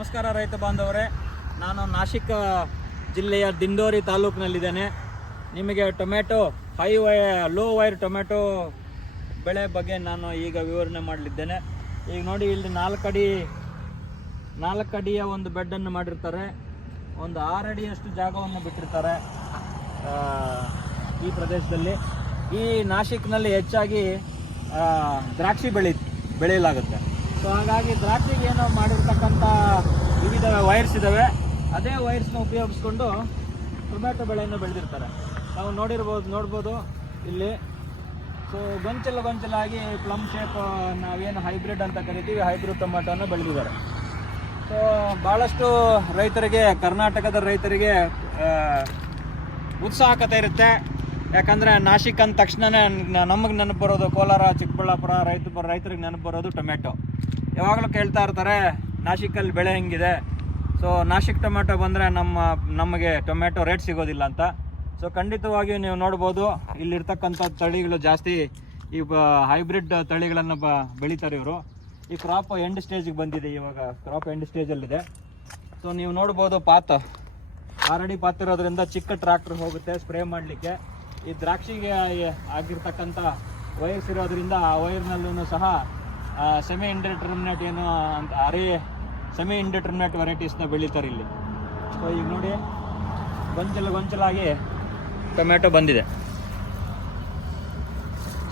ನಮಸ್ಕಾರ ರೈತ ಬಾಂಧವರೇ, ನಾನು ನಾಸಿಕ್ ಜಿಲ್ಲೆಯ ದಿಂಡೋರಿ ತಾಲೂಕಿನಲ್ಲಿದ್ದೇನೆ. ನಿಮಗೆ ಟೊಮೆಟೊ ಲೋ ವೈರ್ ಟೊಮೆಟೊ ಬೆಳೆ ಬಗ್ಗೆ ನಾನು ಈಗ ವಿವರಣೆ ಮಾಡಲಿದ್ದೇನೆ. ಈಗ ನೋಡಿ, ಇಲ್ಲಿ 4 ಅಡಿಯ ಒಂದು ಬೆಡ್ಡನ್ನು ಮಾಡಿರ್ತಾರೆ. ಒಂದು 6 ಅಡಿಯಷ್ಟು ಜಾಗವನ್ನು ಬಿಟ್ಟಿರ್ತಾರೆ ಈ ಪ್ರದೇಶದಲ್ಲಿ. ಈ ನಾಸಿಕ್ನಲ್ಲಿ ಹೆಚ್ಚಾಗಿ ದ್ರಾಕ್ಷಿ ಬೆಳೆಯಲಾಗುತ್ತೆ. ಸೊ ಹಾಗಾಗಿ ದ್ರಾಕ್ಷಿಗೆ ಏನೋ ಮಾಡಿರ್ತಕ್ಕಂಥ ವಿವಿಧ ವೈರ್ಸ್ ಇದ್ದಾವೆ. ಅದೇ ವೈರ್ಸ್ನ ಉಪಯೋಗಿಸ್ಕೊಂಡು ಟೊಮೆಟೊ ಬೆಳೆಯನ್ನು ಬೆಳೆದಿರ್ತಾರೆ. ನಾವು ನೋಡ್ಬೋದು ಇಲ್ಲಿ. ಸೊ ಗೊಂಚಲಾಗಿ ಪ್ಲಮ್ ಶೇಪ್, ನಾವೇನು ಹೈಬ್ರಿಡ್ ಅಂತ ಕರಿತೀವಿ, ಹೈಬ್ರಿಡ್ ಟೊಮೆಟೊನ ಬೆಳೆದಿದ್ದಾರೆ. ಸೊ ಭಾಳಷ್ಟು ರೈತರಿಗೆ, ಕರ್ನಾಟಕದ ರೈತರಿಗೆ ಉತ್ಸಾಹಕತೆ ಇರುತ್ತೆ. ಯಾಕಂದರೆ ನಾಸಿಕ್ ಅಂದ ತಕ್ಷಣವೇ ನಮಗೆ ನೆನಪು ಬರೋದು ಕೋಲಾರ, ಚಿಕ್ಕಬಳ್ಳಾಪುರ ರೈತರಿಗೆ ನೆನಪು ಬರೋದು ಟೊಮೆಟೊ. ಯಾವಾಗಲೂ ಕೇಳ್ತಾ ಇರ್ತಾರೆ, ನಾಸಿಕಲ್ಲಿ ಬೆಳೆ ಹೆಂಗಿದೆ. ಸೊ ನಾಸಿಕ್ ಟೊಮೆಟೊ ಬಂದರೆ ನಮಗೆ ಟೊಮೆಟೊ ರೇಟ್ ಸಿಗೋದಿಲ್ಲ ಅಂತ. ಸೊ ಖಂಡಿತವಾಗಿಯೂ ನೀವು ನೋಡ್ಬೋದು, ಇಲ್ಲಿರ್ತಕ್ಕಂಥ ತಳಿಗಳು ಜಾಸ್ತಿ ಈ ಹೈಬ್ರಿಡ್ ತಳಿಗಳನ್ನು ಬೆಳೀತಾರೆ ಇವರು. ಈ ಕ್ರಾಪ್ ಎಂಡ್ ಸ್ಟೇಜಿಗೆ ಬಂದಿದೆ, ಇವಾಗ ಕ್ರಾಪ್ ಎಂಡ್ ಸ್ಟೇಜಲ್ಲಿದೆ. ಸೊ ನೀವು ನೋಡ್ಬೋದು, 6 ಅಡಿ ಪಾತ್ ಇರೋದ್ರಿಂದ ಚಿಕ್ಕ ಟ್ರ್ಯಾಕ್ಟರ್ ಹೋಗುತ್ತೆ ಸ್ಪ್ರೇ ಮಾಡಲಿಕ್ಕೆ. ಈ ದ್ರಾಕ್ಷಿಗೆ ಆಗಿರ್ತಕ್ಕಂಥ ವೈರ್ಸ್ ಇರೋದ್ರಿಂದ ಆ ವೈರ್ನಲ್ಲೂ ಸಹ ಸೆಮಿ ಇಂಡಿಟರ್ಮಿನೇಟ್ ಸೆಮಿ ಇಂಡಿಟರ್ಮಿನೇಟ್ ವೆರೈಟೀಸ್ನ ಬೆಳೀತಾರೆ ಇಲ್ಲಿ. ಸೊ ಈಗ ನೋಡಿ, ಗೊಂಚಲಾಗಿ ಟೊಮೆಟೊ ಬಂದಿದೆ.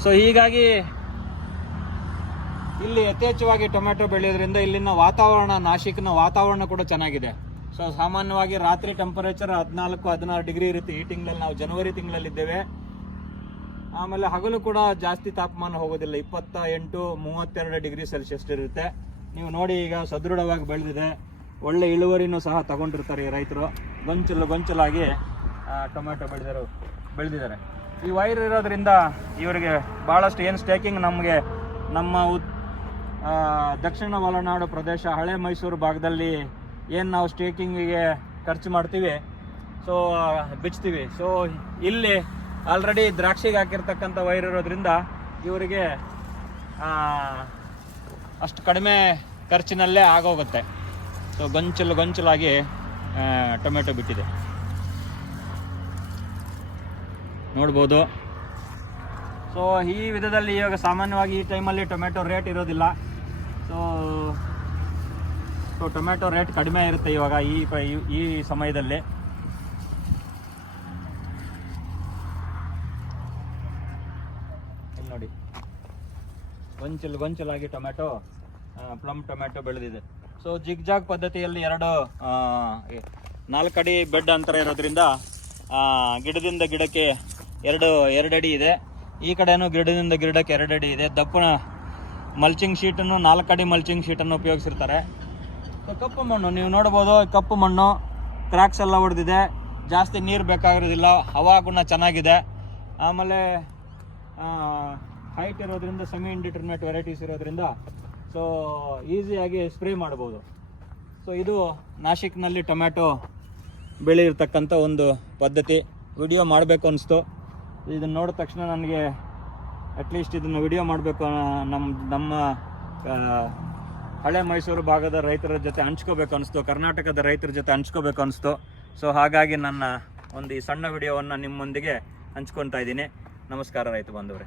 ಸೊ ಹೀಗಾಗಿ ಇಲ್ಲಿ ಯಥೇಚ್ಛವಾಗಿ ಟೊಮೆಟೊ ಬೆಳೆಯೋದ್ರಿಂದ ಇಲ್ಲಿನ ವಾತಾವರಣ, ನಾಸಿಕ್ನ ವಾತಾವರಣ ಕೂಡ ಚೆನ್ನಾಗಿದೆ. ಸೊ ಸಾಮಾನ್ಯವಾಗಿ ರಾತ್ರಿ ಟೆಂಪರೇಚರ್ 14-16 ಡಿಗ್ರಿ ಇರುತ್ತೆ. ಈ ತಿಂಗಳಲ್ಲಿ ನಾವು ಜನವರಿ ತಿಂಗಳಲ್ಲಿದ್ದೇವೆ. ಆಮೇಲೆ ಹಗಲು ಕೂಡ ಜಾಸ್ತಿ ತಾಪಮಾನ ಹೋಗೋದಿಲ್ಲ, 28-32 ಡಿಗ್ರಿ ಸೆಲ್ಸಿಯಸ್ ಇರುತ್ತೆ. ನೀವು ನೋಡಿ, ಈಗ ಸದೃಢವಾಗಿ ಬೆಳೆದಿದೆ. ಒಳ್ಳೆ ಇಳುವರಿನೂ ಸಹ ತಗೊಂಡಿರ್ತಾರೆ ಈ ರೈತರು. ಗೊಂಚಲಾಗಿ ಟೊಮೆಟೊ ಬೆಳೆದಿದ್ದಾರೆ. ಈ ವೈರ್ ಇರೋದ್ರಿಂದ ಇವರಿಗೆ ಭಾಳಷ್ಟು ಏನು ಸ್ಟೇಕಿಂಗ್, ನಮ್ಮ ದಕ್ಷಿಣ ಮಲೆನಾಡು ಪ್ರದೇಶ, ಹಳೆ ಮೈಸೂರು ಭಾಗದಲ್ಲಿ ಏನು ನಾವು ಸ್ಟೇಕಿಂಗಿಗೆ ಖರ್ಚು ಮಾಡ್ತೀವಿ, ಸೊ ಬಿಚ್ತೀವಿ. ಸೊ ಇಲ್ಲಿ ಆಲ್ರೆಡಿ ದ್ರಾಕ್ಷಿಗೆ ಹಾಕಿರ್ತಕ್ಕಂಥ ವೈರ್ ಇರೋದ್ರಿಂದ ಇವರಿಗೆ ಅಷ್ಟು ಕಡಿಮೆ ಖರ್ಚಿನಲ್ಲೇ ಆಗೋಗುತ್ತೆ. ಸೊ ಗೊಂಚಲಾಗಿ ಟೊಮೆಟೊ ಬಿಟ್ಟಿದೆ, ನೋಡ್ಬೋದು. ಸೊ ಈ ವಿಧದಲ್ಲಿ ಇವಾಗ ಸಾಮಾನ್ಯವಾಗಿ ಈ ಟೈಮಲ್ಲಿ ಟೊಮೆಟೊ ರೇಟ್ ಇರೋದಿಲ್ಲ. ಸೊ ಟೊಮೆಟೊ ರೇಟ್ ಕಡಿಮೆ ಇರುತ್ತೆ ಇವಾಗ ಈ ಸಮಯದಲ್ಲಿ. ಇಲ್ಲಿ ನೋಡಿ, ಗೊಂಚಲಾಗಿ ಟೊಮೆಟೊ, ಪ್ಲಮ್ ಟೊಮೆಟೊ ಬೆಳೆದಿದೆ. ಸೊ ಜಿಗ್ಜಾಗ್ ಪದ್ಧತಿಯಲ್ಲಿ 4 ಅಡಿ ಬೆಡ್ ಅಂತರ ಇರೋದ್ರಿಂದ ಗಿಡದಿಂದ ಗಿಡಕ್ಕೆ 2 ಅಡಿ ಇದೆ. ಈ ಕಡೆನೂ ಗಿಡದಿಂದ ಗಿಡಕ್ಕೆ 2 ಅಡಿ ಇದೆ. ದಪ್ಪನ ಮಲ್ಚಿಂಗ್ ಶೀಟನ್ನು, 4 ಅಡಿ ಮಲ್ಚಿಂಗ್ ಶೀಟನ್ನು ಉಪಯೋಗಿಸಿರ್ತಾರೆ. ಸೊ ಕಪ್ಪು ಮಣ್ಣು ನೀವು ನೋಡ್ಬೋದು, ಕಪ್ಪು ಮಣ್ಣು, ಕ್ರ್ಯಾಕ್ಸ್ ಎಲ್ಲ ಹೊಡೆದಿದೆ, ಜಾಸ್ತಿ ನೀರು ಬೇಕಾಗಿರೋದಿಲ್ಲ, ಹವಾಗುಣ ಚೆನ್ನಾಗಿದೆ. ಆಮೇಲೆ ಹೈಟ್ ಇರೋದ್ರಿಂದ, ಸೆಮಿ ಇಂಡಿಟರ್ಮಿನೇಟ್ ವೆರೈಟೀಸ್ ಇರೋದ್ರಿಂದ ಸೊ ಈಸಿಯಾಗಿ ಸ್ಪ್ರೇ ಮಾಡ್ಬೋದು. ಸೊ ಇದು ನಾಸಿಕ್ನಲ್ಲಿ ಟೊಮೆಟೊ ಬೆಳೆಯಿರ್ತಕ್ಕಂಥ ಒಂದು ಪದ್ಧತಿ. ವಿಡಿಯೋ ಮಾಡಬೇಕು ಅನಿಸ್ತು. ಇದನ್ನು ನೋಡಿದ ತಕ್ಷಣ ನನಗೆ ಅಟ್ಲೀಸ್ಟ್ ಇದನ್ನು ವಿಡಿಯೋ ಮಾಡಬೇಕು, ನಮ್ಮ ಹಳೆ ಮೈಸೂರು ಭಾಗದ ರೈತರ ಜೊತೆ ಹಂಚ್ಕೋಬೇಕು ಅನಿಸ್ತು, ಕರ್ನಾಟಕದ ರೈತರ ಜೊತೆ ಹಂಚ್ಕೋಬೇಕು ಅನಿಸ್ತು. ಸೊ ಹಾಗಾಗಿ ನನ್ನ ಈ ಸಣ್ಣ ವಿಡಿಯೋವನ್ನು ನಿಮ್ಮೊಂದಿಗೆ ಹಂಚ್ಕೊತಾ ಇದ್ದೀನಿ. ನಮಸ್ಕಾರ ರೈತ ಬಾಂಧವರೇ.